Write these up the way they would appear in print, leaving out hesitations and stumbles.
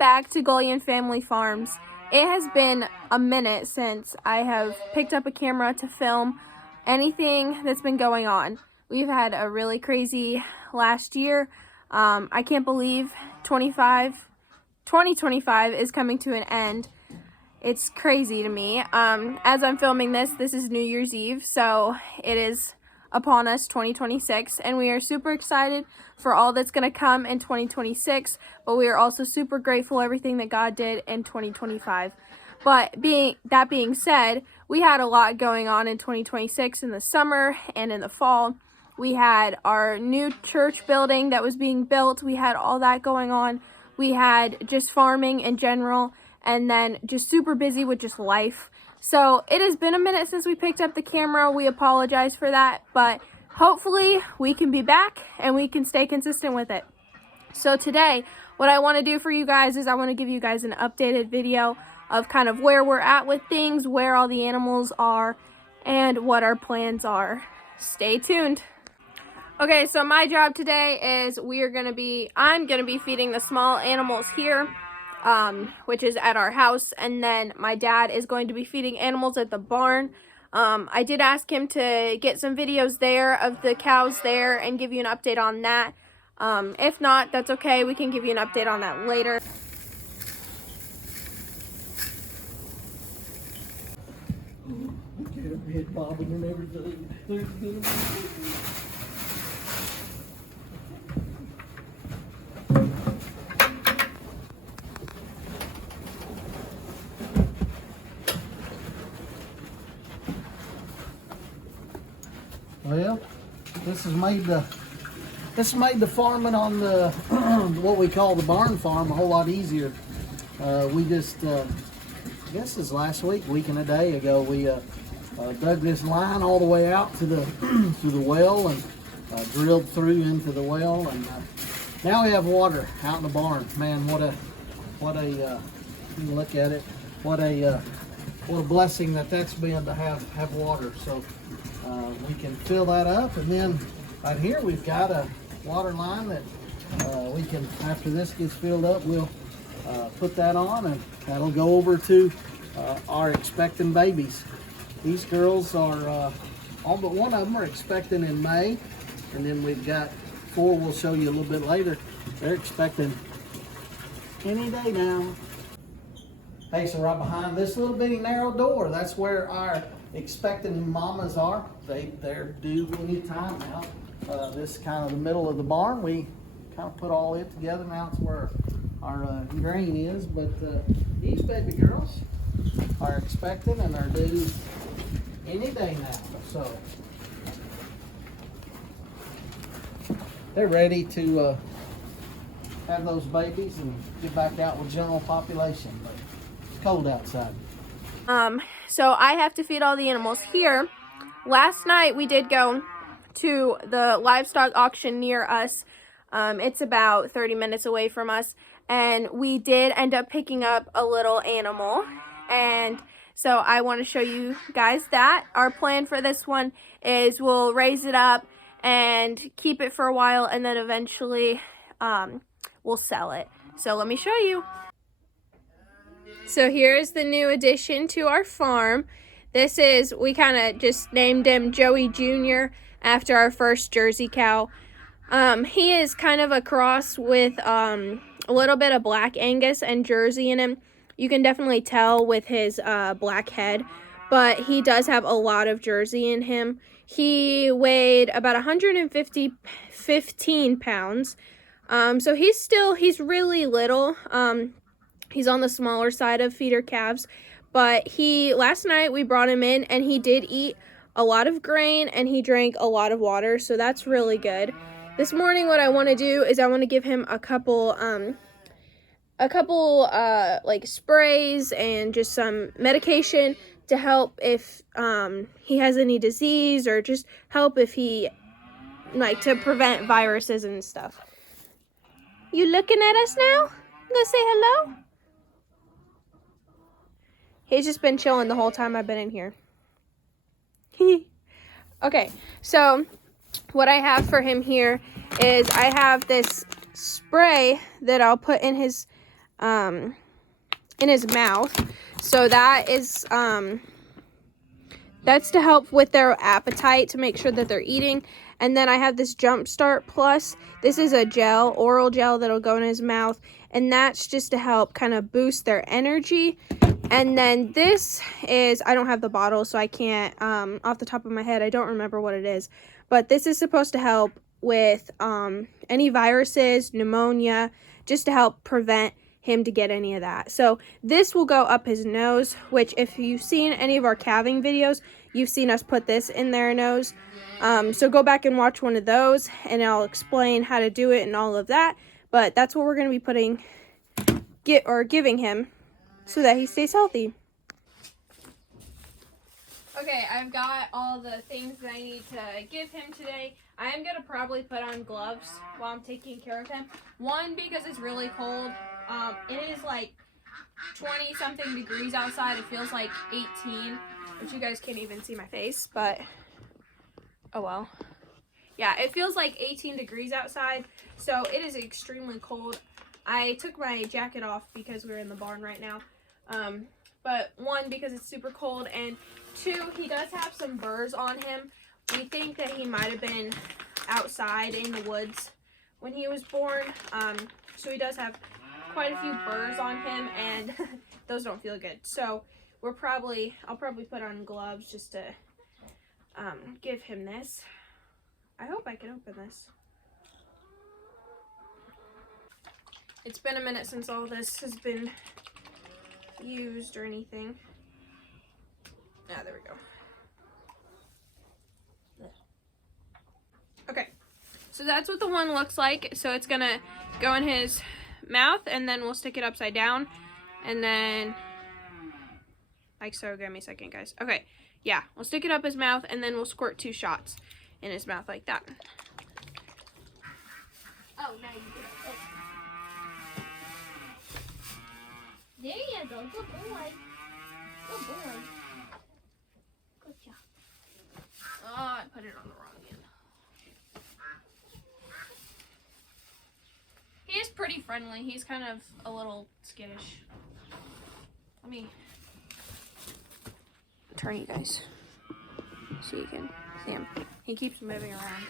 back to Gullion Family Farms. It has been a minute since I have picked up a camera to film anything that's been going on. We've had a really crazy last year. I can't believe 2025 is coming to an end. It's crazy to me. As I'm filming this is New Year's Eve, so it is upon us, 2026, and we are super excited for all that's going to come in 2026, but we are also super grateful everything that God did in 2025. But that being said, we had a lot going on in 2026 in the summer and in the fall. We had our new church building that was being built. We had all that going on. We had just farming in general, and then just super busy with just life. So it has been a minute since we picked up the camera. We apologize for that, but hopefully we can be back and we can stay consistent with it. So today, what I want to do for you guys is I want to give you guys an updated video of kind of where we're at with things, where all the animals are, and what our plans are. Stay tuned. Okay, so my job today is I'm going to be feeding the small animals here, which is at our house, and then my dad is going to be feeding animals at the barn. I did ask him to get some videos there of the cows there and give you an update on that. If not, that's okay. We can give you an update on that later. Well, this has made the farming on the what we call the barn farm a whole lot easier. We just I guess this last week and a day ago, we dug this line all the way out to the to the well and drilled through into the well, and now we have water out in the barn. Man, what a you can look at it. What a blessing that's been to have water. So we can fill that up, and then right here we've got a water line that we can, after this gets filled up, we'll put that on, and that'll go over to our expecting babies. These girls are all but one of them are expecting in May, and then we've got 4 we'll show you a little bit later. They're expecting any day now. Hey, so right behind this little bitty narrow door, that's where our expecting mamas are. They're due any time now. This is kind of the middle of the barn. We kind of put all it together. Now it's where our grain is. But these baby girls are expecting and are due any day now. So they're ready to have those babies and get back out with general population. But it's cold outside. So I have to feed all the animals here. Last night we did go to the livestock auction near us. It's about 30 minutes away from us, and we did end up picking up a little animal, and so I want to show you guys that. Our plan for this one is we'll raise it up and keep it for a while, and then eventually we'll sell it. So let me show you. So here's the new addition to our farm. We kind of just named him Joey Jr. after our first Jersey cow. He is kind of a cross with a little bit of Black Angus and Jersey in him. You can definitely tell with his black head, but he does have a lot of Jersey in him. He weighed about 115 pounds. So he's really little. He's on the smaller side of feeder calves, but last night we brought him in and he did eat a lot of grain and he drank a lot of water, so that's really good. This morning what I want to do is I want to give him a couple like sprays and just some medication to help if he has any disease, or just help if he to prevent viruses and stuff. You looking at us now? Gonna say hello? He's just been chilling the whole time I've been in here. Okay, so what I have for him here is I have this spray that I'll put in his in his mouth. So that is that's to help with their appetite, to make sure that they're eating. And then I have this Jumpstart Plus. This is a gel, oral gel, that'll go in his mouth, and that's just to help kind of boost their energy. And then this is, I don't have the bottle, so I can't, off the top of my head, I don't remember what it is. But this is supposed to help with any viruses, pneumonia, just to help prevent him to get any of that. So this will go up his nose, which if you've seen any of our calving videos, you've seen us put this in their nose. So go back and watch one of those, and I'll explain how to do it and all of that. But that's what we're going to be giving him so that he stays healthy. Okay, I've got all the things that I need to give him today. I am going to probably put on gloves while I'm taking care of him. One, because it's really cold. It is like 20 something degrees outside. It feels like 18, which you guys can't even see my face, but oh well. Yeah, it feels like 18 degrees outside, so it is extremely cold. I took my jacket off because we're in the barn right now. But one, because it's super cold, and two, he does have some burrs on him. We think that he might have been outside in the woods when he was born. So he does have quite a few burrs on him, and those don't feel good. So I'll probably put on gloves just to give him this. I hope I can open this. It's been a minute since all this has been used or anything. Ah, there we go. Okay, so that's what the one looks like. So it's gonna go in his mouth, and then we'll stick it upside down, and then like so. Give me a second, guys. Okay, yeah, we'll stick it up his mouth, and then we'll squirt 2 shots in his mouth like that. Oh, now you do it. Oh. There you go. Good boy. Good boy. Good job. Oh, I put it on the wrong end. He is pretty friendly. He's kind of a little skittish. Let me turn you guys so you can see him. He keeps moving around.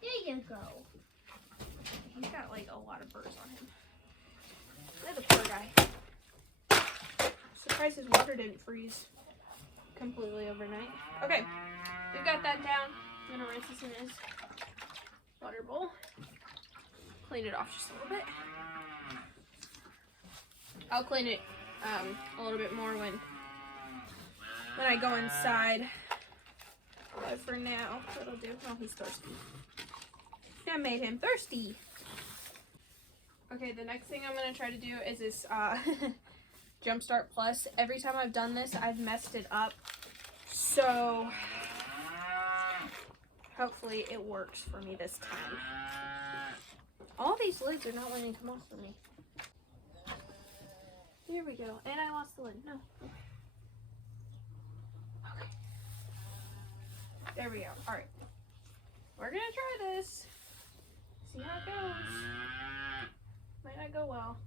There you go. He's got like a lot of burrs on him. Look at the poor guy. Surprised his water didn't freeze completely overnight. Okay, we've got that down. I'm gonna rinse this in his water bowl. Clean it off just a little bit. I'll clean it a little bit more when I go inside. But for now, it'll do. Oh, he's thirsty. I made him thirsty. Okay, the next thing I'm gonna try to do is this Jumpstart Plus. Every time I've done this, I've messed it up. So hopefully it works for me this time. All these lids are not wanting to come off for me. Here we go. And I lost the lid. No. Okay. There we go. Alright. We're gonna try this. See how it goes. Might not go well.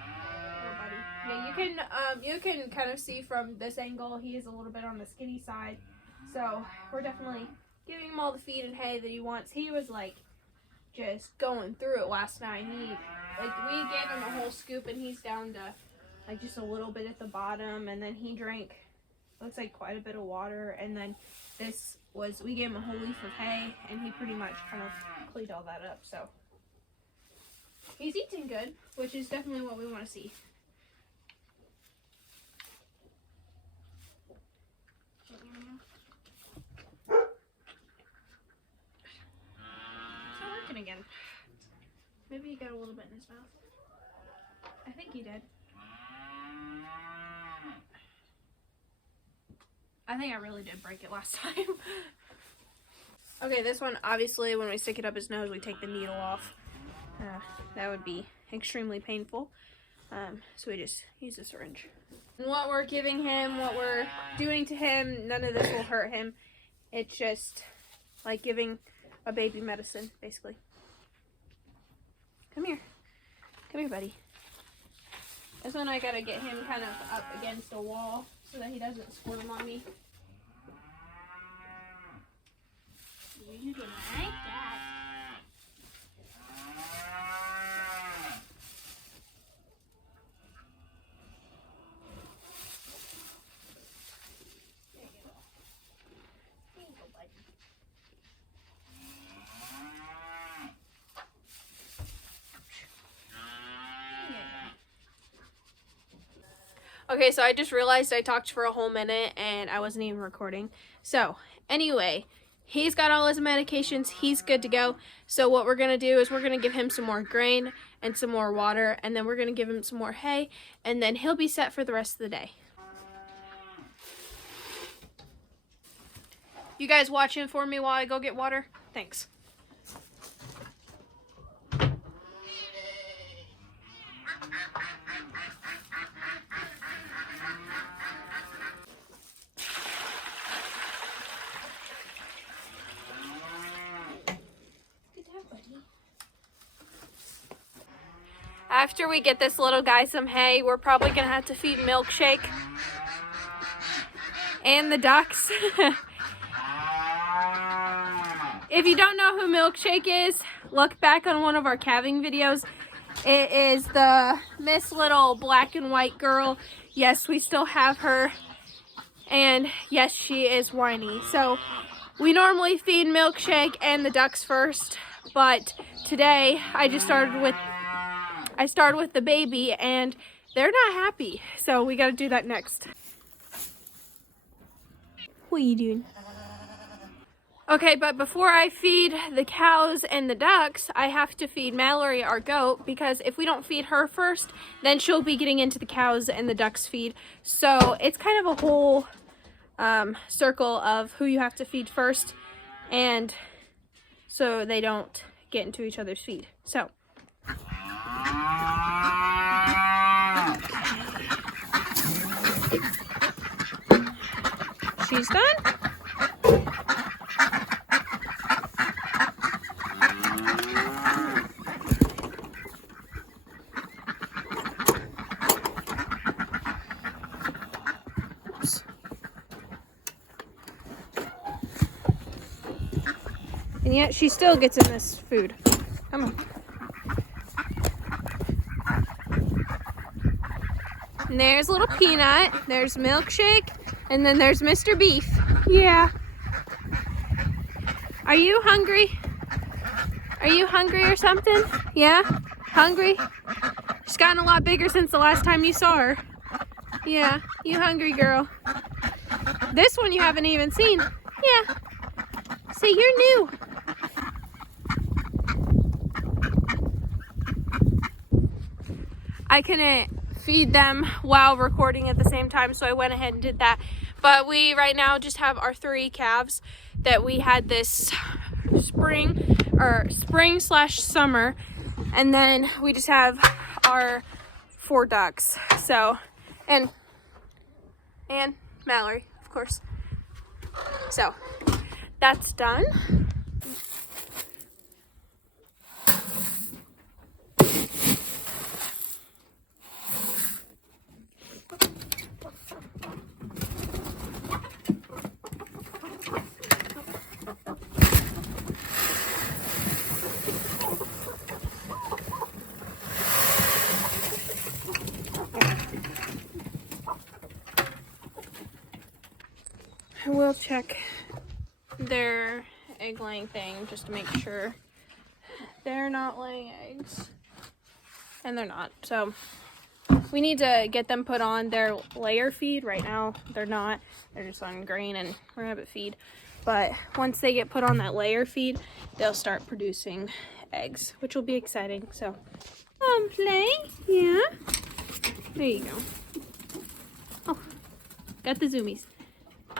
Oh, buddy. Yeah, you can kind of see from this angle, he is a little bit on the skinny side. So we're definitely giving him all the feed and hay that he wants. He was like just going through it last night. We gave him a whole scoop, and he's down to like just a little bit at the bottom, and then he drank, looks like quite a bit of water, and then we gave him a whole leaf of hay, and he pretty much kind of cleaned all that up. So he's eating good, which is definitely what we want to see. It's not working again. Maybe he got a little bit in his mouth. I think he did. I think I really did break it last time. Okay, this one, obviously, when we stick it up his nose, we take the needle off. That would be extremely painful. So we just use a syringe. What we're giving him, what we're doing to him, none of this will hurt him. It's just like giving a baby medicine, basically. Come here. Come here, buddy. That's when I gotta get him kind of up against a wall so that he doesn't squirm on me. You can like that. Okay, so I just realized I talked for a whole minute and I wasn't even recording. So, anyway, he's got all his medications. He's good to go. So what we're going to do is we're going to give him some more grain and some more water, and then we're going to give him some more hay, and then he'll be set for the rest of the day. You guys watching for me while I go get water? Thanks. After we get this little guy some hay, we're probably gonna have to feed Milkshake and the ducks. If you don't know who Milkshake is, look back on one of our calving videos. It is the Miss Little black and white girl. Yes, we still have her. And yes, she is whiny. So we normally feed Milkshake and the ducks first, but today I started with the baby and they're not happy. So we gotta do that next. What are you doing? Okay, but before I feed the cows and the ducks, I have to feed Mallory, our goat, because if we don't feed her first, then she'll be getting into the cows and the ducks' feed. So it's kind of a whole circle of who you have to feed first, and so they don't get into each other's feed. So. She's done. And yet she still gets in this food. Come on. And there's little Peanut, there's Milkshake, and then there's Mr. Beef. Yeah. Are you hungry? Are you hungry or something? Yeah? Hungry? She's gotten a lot bigger since the last time you saw her. Yeah, you hungry girl. This one you haven't even seen. Yeah. See, you're new. I couldn't feed them while recording at the same time, so I went ahead and did that. But we right now just have our 3 calves that we had this spring/summer, and then we just have our 4 ducks. So, and Mallory, of course. So that's done. I will check their egg laying thing just to make sure they're not laying eggs. And they're not. So we need to get them put on their layer feed. Right now they're not. They're just on grain and rabbit feed. But once they get put on that layer feed, they'll start producing eggs, which will be exciting. So play. Yeah. There you go. Oh, got the zoomies.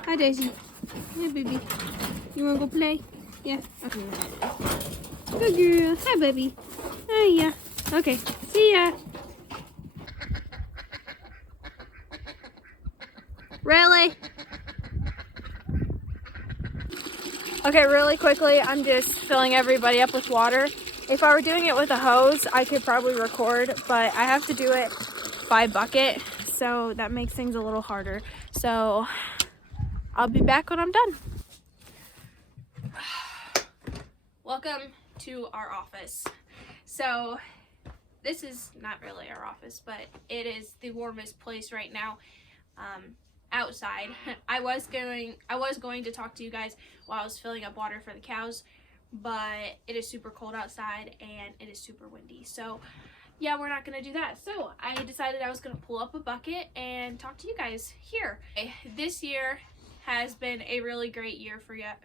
Hi, Daisy. Hey, baby. You wanna go play? Yeah. Okay. Good girl. Hi, baby. Oh, yeah. Okay. See ya. Really? Okay, really quickly, I'm just filling everybody up with water. If I were doing it with a hose, I could probably record, but I have to do it by bucket, so that makes things a little harder. So I'll be back when I'm done. Welcome to our office. So this is not really our office, but it is the warmest place right now. Outside. I was going to talk to you guys while I was filling up water for the cows, but it is super cold outside and it is super windy. So yeah, we're not gonna do that. So I decided I was gonna pull up a bucket and talk to you guys here. This year has been a really great year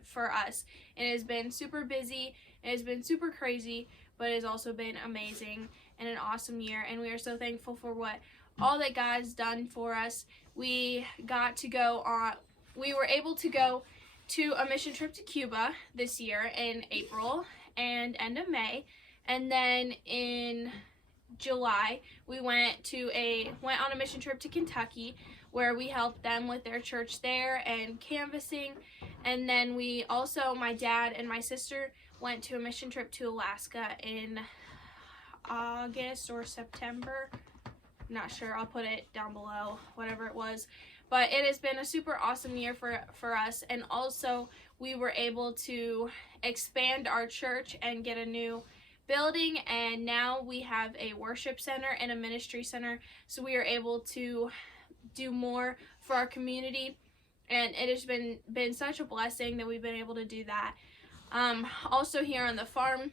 for us. It has been super busy, it has been super crazy, but it has also been amazing and an awesome year, and we are so thankful for all that God's done for us. We were able to go to a mission trip to Cuba this year in April and end of May, and then in July we went on a mission trip to Kentucky, where we helped them with their church there and canvassing. And then my dad and my sister went to a mission trip to Alaska in August or September. Not sure, I'll put it down below, whatever it was. But it has been a super awesome year for us, and also we were able to expand our church and get a new building, and now we have a worship center and a ministry center, so we are able to do more for our community, and it has been such a blessing that we've been able to do that. Also here on the farm,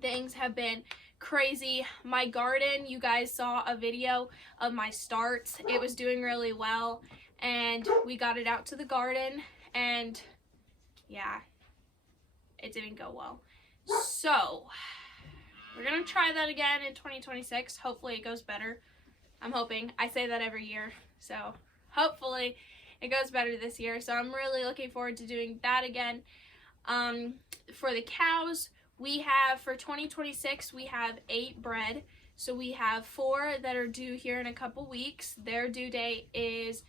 things have been crazy. My garden, you guys saw a video of my starts. It was doing really well, and we got it out to the garden, and yeah, it didn't go well. So we're gonna try that again in 2026. Hopefully it goes better. I'm hoping. I say that every year, so hopefully it goes better this year. So I'm really looking forward to doing that again. For the cows, for 2026, we have 8 bred. So we have 4 that are due here in a couple weeks. Their due date is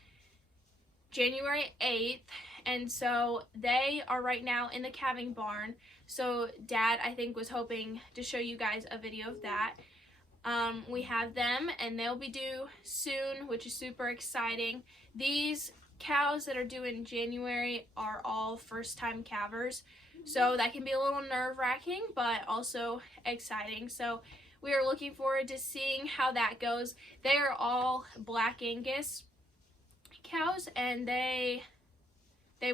January 8th. And so they are right now in the calving barn. So Dad, I think, was hoping to show you guys a video of that. We have them, and they'll be due soon, which is super exciting. These cows that are due in January are all first-time calvers. So that can be a little nerve-wracking, but also exciting. So we are looking forward to seeing how that goes. They are all Black Angus cows, and they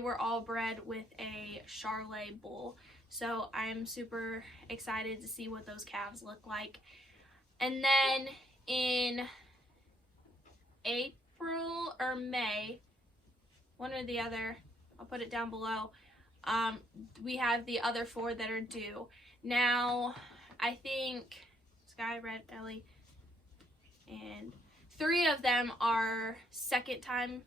were all bred with a Charolais bull. So I am super excited to see what those calves look like. And then in April or May, one or the other, I'll put it down below, we have the other 4 that are due. Now, I think Sky, Red, Ellie, and 3 of them are second-time.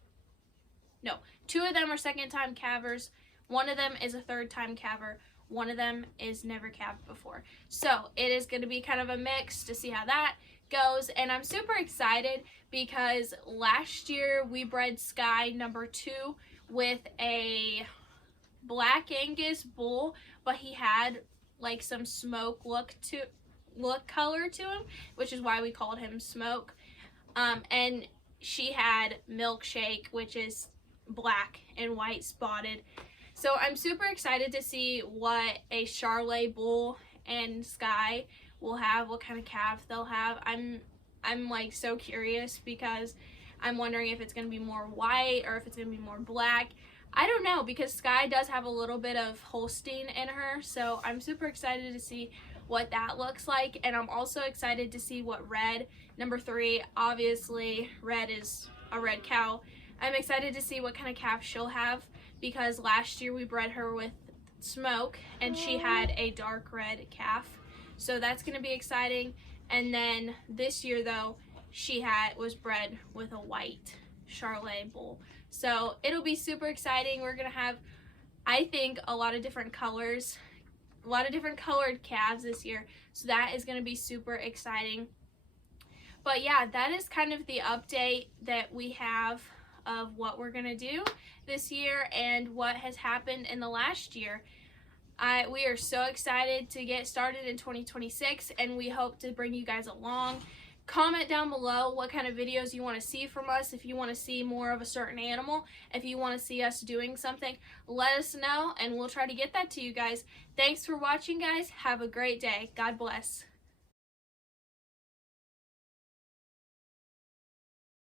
No, 2 of them are second-time calvers. 1 of them is a third-time calver. 1 of them is never calved before. So it is going to be kind of a mix to see how that goes. And I'm super excited because last year we bred Sky number 2 with a Black Angus bull, but he had like some smoke look color to him, which is why we called him Smoke. And she had Milkshake, which is black and white spotted. So I'm super excited to see what a Charolais bull and Sky will have, what kind of calf they'll have. I'm like so curious because I'm wondering if it's going to be more white or if it's going to be more black. I don't know, because Sky does have a little bit of Holstein in her, so I'm super excited to see what that looks like. And I'm also excited to see what Red, number 3, obviously Red is a red cow. I'm excited to see what kind of calf she'll have, because last year we bred her with Smoke and she had a dark red calf, so that's going to be exciting. And then this year though, she was bred with a white Charolais bull, so it'll be super exciting. We're gonna have, I think, a lot of different colors, a lot of different colored calves this year, so that is going to be super exciting. But yeah, that is kind of the update that we have of what we're gonna do this year and what has happened in the last year. We are so excited to get started in 2026, and we hope to bring you guys along. Comment down below what kind of videos you want to see from us. If you want to see more of a certain animal, if you want to see us doing something, let us know and we'll try to get that to you guys. Thanks for watching, guys. Have a great day. God bless.